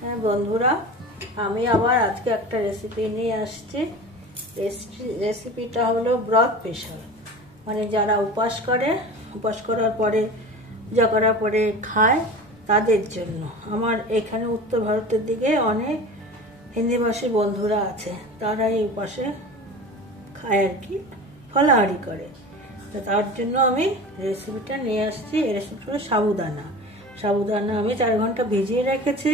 হ্যাঁ বন্ধুরা, আমি আবার আজকে একটা রেসিপি নিয়ে আসছি। রেসিপিটা হলো ব্রত স্পেশাল, মানে যারা উপবাস করে, উপবাস করার পরে পূজা করার পরে খায় তাদের জন্য। আমার এখানে উত্তর ভারতের দিকে অনেক হিন্দিভাষী বন্ধুরা আছে, তারা এই উপবাসে খায় আর কি, ফলাহারি করে। তো তার জন্য আমি রেসিপিটা নিয়ে আসছি। এই রেসিপিটা হলো সাবুদানা। সাবুদানা আমি 4 ঘন্টা ভিজিয়ে রেখেছি।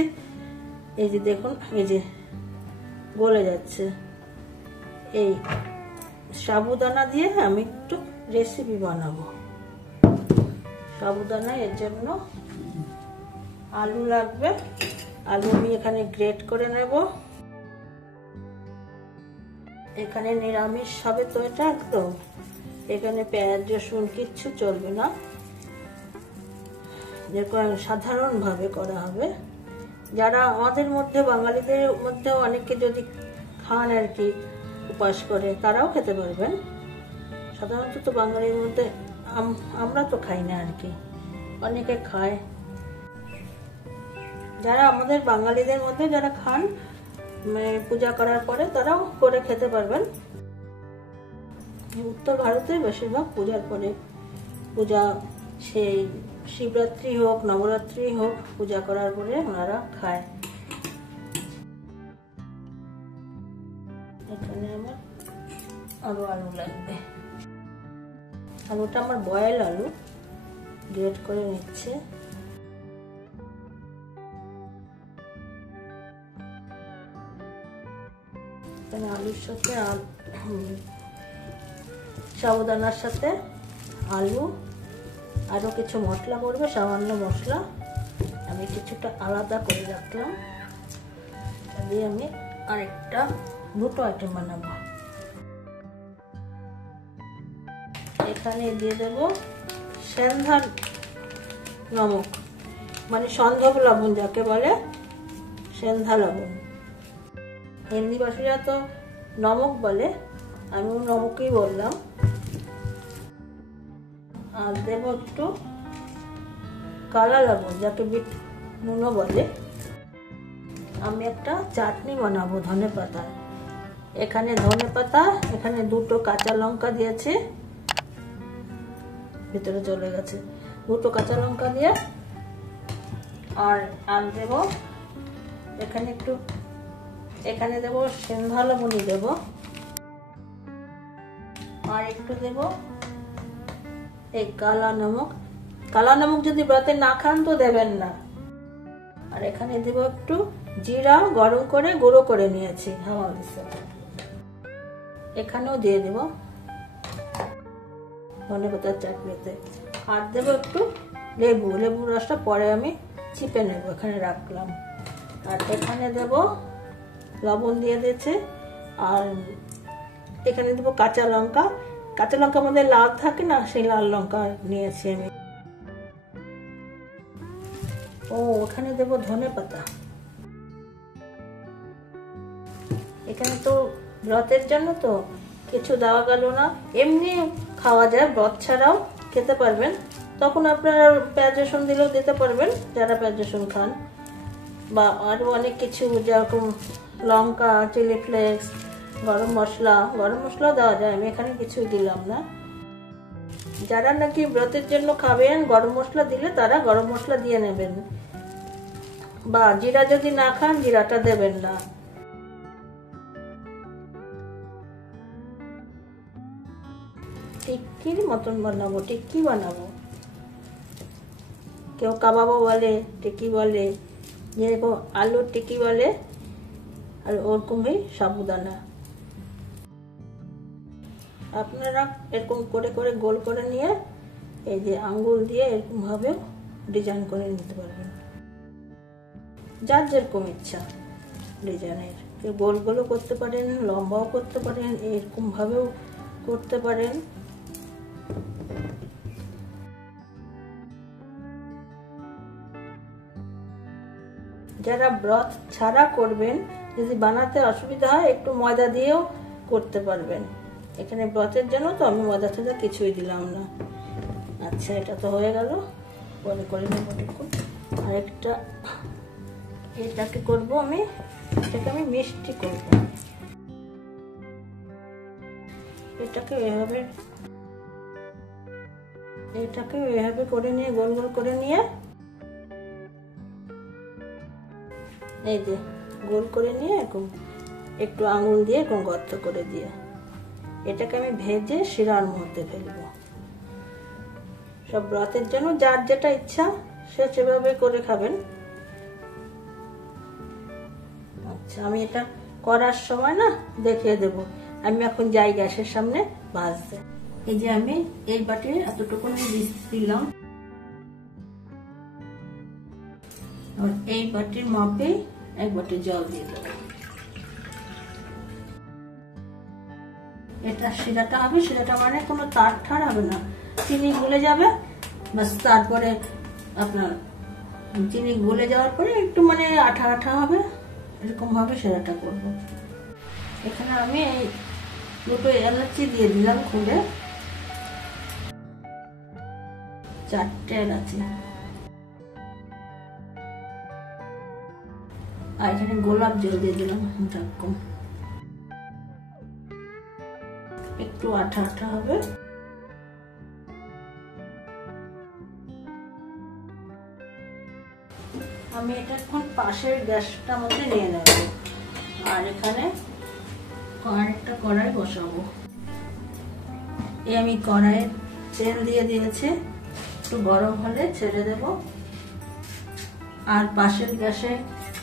এই যে দেখুন, এই যে গলে যাচ্ছে। এই সাবুদানা দিয়ে আমি একটু রেসিপি বানাবো। সাবুদানা এর জন্য আলু লাগবে। আলু আমি এখানে গ্রেট করে নেব। এখানে নিরামিষ হবে তো এটা একদম, এখানে পেঁয়াজ রসুন কিচ্ছু চলবে না, যেরকম সাধারণভাবে করা হবে। যারা আমাদের মধ্যে বাঙালিদের মধ্যে অনেকে যদি খান আর কি, উপবাস করে, তারাও খেতে পারবেন। সাধারণত তো বাঙালির মধ্যে আমরা তো খাই না আর কি, অনেকে খায়। যারা আমাদের বাঙালিদের মধ্যে যারা খান পূজা করার পরে, তারাও করে খেতে পারবেন। উত্তর ভারতে বেশিরভাগ পূজার পরে, পূজা সেই শিবরাত্রি হোক নবরাত্রি হোক, পূজা করার পরে ওনারা খায়। এখানে আমার আরো আলু লাগবে। আলুটা আমার বয়েল আলু, গ্রেট করে নিচ্ছে। আলুর সাথে সাবুদানার সাথে আলু, আরো কিছু মশলা পড়বে, সামান্য মশলা আমি কিছুটা আলাদা করে রাখলাম। দিয়ে আমি আরেকটা দুটো আইটেম বানাবো। এখানে দিয়ে দেব সেন্ধা নমক, মানে সন্ধব লবণ যাকে বলে, সেন্ধা লবণ। হিন্দিভাষীরা তো নমক বলে, আমিও নমকই বললাম। আর দেব একটু কালা লবণ, যাকে বিট নুনও বলে। আমি একটা চাটনি বানাবো ধনে পাতা। এখানে ধনে পাতা, এখানে 2টো কাঁচা লঙ্কা দিয়েছি, ভিতরে চলে গেছে। 2টো কাঁচা লঙ্কা দিয়ে, আর দেব এখানে একটু, এখানে দেব সেন্ধা লবণই দেব, আর একটু দেব এই কালা নমক। কালা নমক যদি ব্রতে না খান তো দেবেন না। আর এখানে দেব একটু জিরা, গরম করে গুঁড়ো করে নিয়েছি হামালের সাথে, এখানেও দিয়ে দেব ধনে পাতার চাটনিতে। আর দেব একটু লেবু, লেবুর রসটা পরে আমি চিপে নেব, এখানে রাখলাম। আর এখানে দেব লবণ দিয়ে দিয়েছে। আর এখানে দেবো কাঁচা লঙ্কা। কাঁচা লঙ্কা আমাদের লাল থাকে না, সেই লাল লঙ্কা নিয়েছি আমি। ওখানে দেবো ধনে পাতা। এখানে তো ব্রতের জন্য তো কিছু দেওয়া গেল না, এমনি খাওয়া যায়, ব্রত ছাড়াও খেতে পারবেন। তখন আপনারা পেঁয়াজ রসুন দিলেও দিতে পারবেন, যারা পেঁয়াজ রসুন খান। বা আরো অনেক কিছু, যেরকম লঙ্কা, চিলি ফ্লেক্স, গরম মশলাও দেওয়া যায়। আমি এখানে কিছুই দিলাম না। যারা নাকি ব্রতের জন্য খাবেন, গরম মশলা দিলে তারা গরম মশলা দিয়ে নেবেন, বা জিরা যদি না খান জিরাটা দেবেন না। টিক্কির মতন বানাবো, টিক্কি বানাবো। কেউ কাবাবও বলে, টিক্কি বলে, যেরকম আলুর টিক্কি বলে, আর ওরকমই সাবুদানা। আপনারা এরকম করে করে গোল করে নিয়ে, এই যে আঙ্গুল দিয়ে এরকম ভাবে ডিজাইন করে নিতে পারবেন, যার যেরকম ইচ্ছা ডিজাইনের। কেউ গোল গোলও করতে পারেন, লম্বাও করতে পারেন, এরকম ভাবেও করতে পারেন। যারা ব্রত ছাড়া করবেন, যদি বানাতে অসুবিধা হয়, একটু ময়দা দিয়েও করতে পারবেন। এখানে ব্রতের জন্য তো আমি ময়দা ঠয়দা কিছুই দিলাম না। আচ্ছা, এটা তো হয়ে গেল, পরে করে নেব। আরেকটা এটাকে করব আমি, এটাকে আমি মিষ্টি করব। এটাকে এভাবে করে নিয়ে গোল গোল করে নিয়ে, এই যে গোল করে নিয়ে এরকম একটু আঙুল দিয়ে এরকম গর্ত করে দিয়ে এটাকে আমি ভেজে শিরার মধ্যে ফেলবো। সব ব্রতের জন্য যার যেটা ইচ্ছা সে সেভাবে করে খাবেন। আচ্ছা, আমি এটা করার সময় না দেখিয়ে দেব। আমি এখন যাই গ্যাসের সামনে ভাজতে। এই যে আমি এই বাটির এতটুকু দিলাম, এই বাটির মাপে এক বাটি জল দিয়ে দেবো। এটা শিরাটা হবে, শিরাটা মানে কোনো তার ঠার হবে না, চিনি গলে যাবে বাস। তারপরে আপনার চিনি গলে যাওয়ার পরে একটু মানে আঠা আঠা হবে, এরকম ভাবে শিরাটা করবো। এখানে আমি এই দুটো এলাচি দিয়ে দিলাম খুলে, 4টে এলাচি। আর এখানে গোলাপ জল দিয়ে দিলাম এরকম, একটু আঠা আঠা হবে। আমি এটা এখন পাশের গ্যাসটার মধ্যে নিয়ে নেব। আর এখানে আরেকটা কড়াই বসাবো। এই আমি কড়াইয়ে তেল দিয়ে দিয়েছি, একটু গরম হলে ছেড়ে দেব। আর পাশের গ্যাসে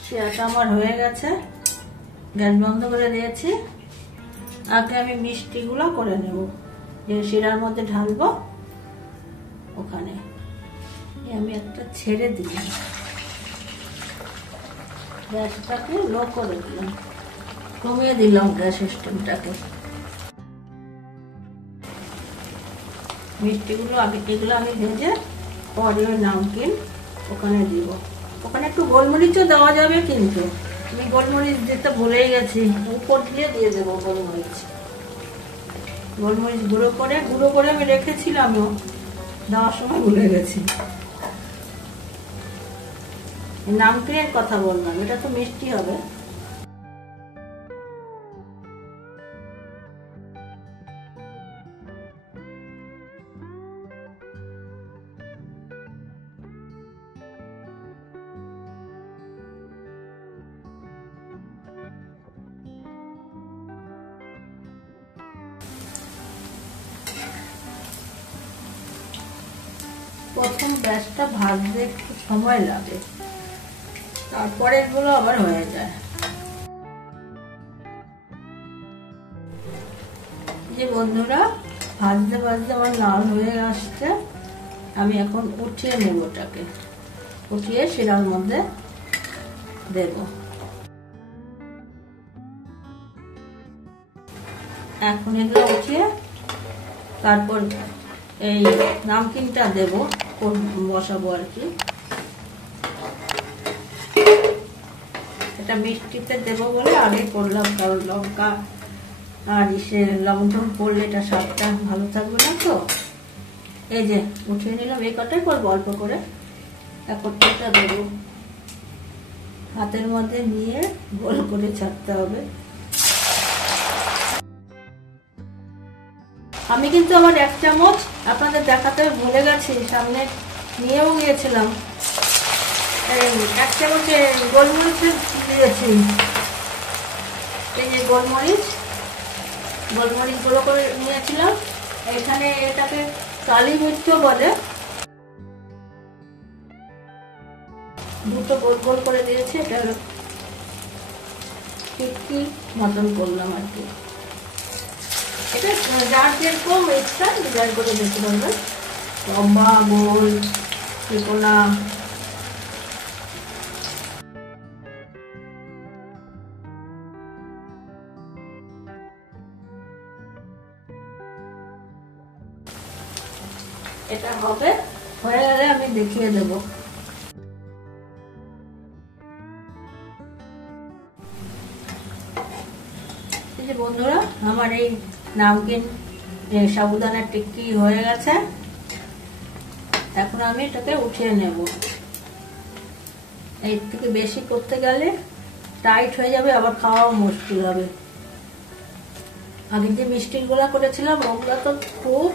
শিরাটা আমার হয়ে গেছে, গ্যাস বন্ধ করে দিয়েছি। আগে আমি মিষ্টিগুলো করে নেব, যে শিরার মধ্যে ঢালবো ওখানে। আমি একটা ছেড়ে দিলাম, গ্যাসটাকে লো করে দিলাম, কমিয়ে দিলাম গ্যাস সিস্টেমটাকে। মিষ্টিগুলো আগে এগুলো আমি ভেজে পরে ওই নামকিন ওখানে দিব। ওখানে একটু গোলমরিচও দেওয়া যাবে, কিন্তু আমি গোলমরিচ দিতে ভুলেই গেছি, উপর দিয়ে দেবো গোলমরিচ। গোলমরিচ গুঁড়ো করে আমি রেখেছিলাম, দেওয়ার সময় ভুলে গেছি। নামকিনের কথা বললাম, এটা তো মিষ্টি হবে। প্রথম ব্যাচটা ভাজতে একটু সময় লাগে, তারপরে এগুলো আবার হয়ে যায়। যে বন্ধুরা, ভাজতে ভাজতে আমার লাল হয়ে আসছে, আমি এখন উঠিয়ে নেব। ওটাকে উঠিয়ে শিরার মধ্যে দেব। এখন এগুলো উঠিয়ে তারপর এই নামকিনটা দেব, বসাবো আর কি। এটা মিষ্টিতে দেবো বলে আগে করলাম, কারণ লঙ্কা আর লবণ পড়লে এটা স্বাদটা ভালো থাকবে না তো। এই যে উঠিয়ে নিলাম, এই কটাই করবো অল্প করে। এখন এটা দেবো, হাতের মধ্যে নিয়ে গোল করে ছাড়তে হবে। আমি কিন্তু আবার 1 চামচ আপনাদের দেখাতে ভুলে গেছি, সামনে নিয়েও গিয়েছিলাম। 1 চামচ গোলমরিচ দিয়েছি। এই যে গোলমরিচ গুঁড়ো করে নিয়েছিলাম। এখানে এটাকে কালি মির্চ বলে, দুটো গোল গোল করে দিয়েছি। এটা হলো টিক্কি মতন করলাম আর কি। এটা যার যেরকম ইচ্ছা ডিজাইন করে দিতে পারবেন, লম্বা গোল ত্রিকোণা। এটা হবে, হয়ে গেলে আমি দেখিয়ে দেব। বন্ধুরা, আমার এই নামকিন সাবুদানার টিক্কি হয়ে গেছে। এখন আমি এটাকে উঠিয়ে নেব। এর থেকে বেশি করতে গেলে টাইট হয়ে যাবে, আবার খাওয়াও মুশকিল হবে। আগে যে মিষ্টির গোলা করেছিলাম ওগুলো তো খুব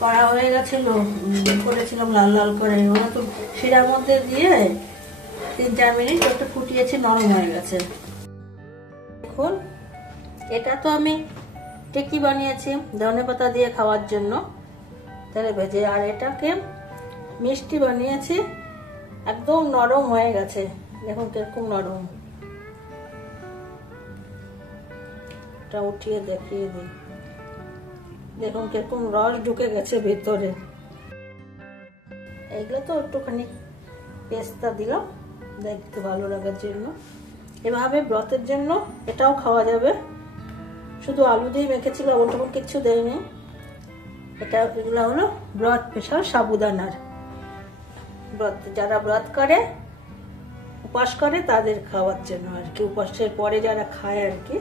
কড়া হয়ে গেছিল, করেছিলাম লাল লাল করে, ওগুলো তো শিরার মধ্যে দিয়ে 3-4 মিনিট একটু ফুটিয়েছি, নরম হয়ে গেছে। দেখুন এটা তো আমি টিকি বানিয়েছি ধনেপাতা দিয়ে খাওয়ার জন্য তেলে ভেজে, আর এটাকে মিষ্টি বানিয়েছি, একদম নরম হয়ে গেছে। দেখুন কিরকম নরম। এটা উঠিয়ে দেখিয়ে দিই, দেখুন কিরকম রস ঢুকে গেছে ভিতরে। এইগুলো তো একটুখানি পেস্তা দিলাম দেখতে ভালো লাগার জন্য। এভাবে ব্রতের জন্য এটাও খাওয়া যাবে, শুধু আলু দিয়ে মেখেছিল, লবণ টবণ কিচ্ছু দেয়নি। এগুলো হলো ব্রত স্পেশাল সাবুদানার ব্রত, যারা ব্রত করে উপাস করে তাদের খাওয়ার জন্য আর কি, উপাসের পরে যারা খায় আর কি।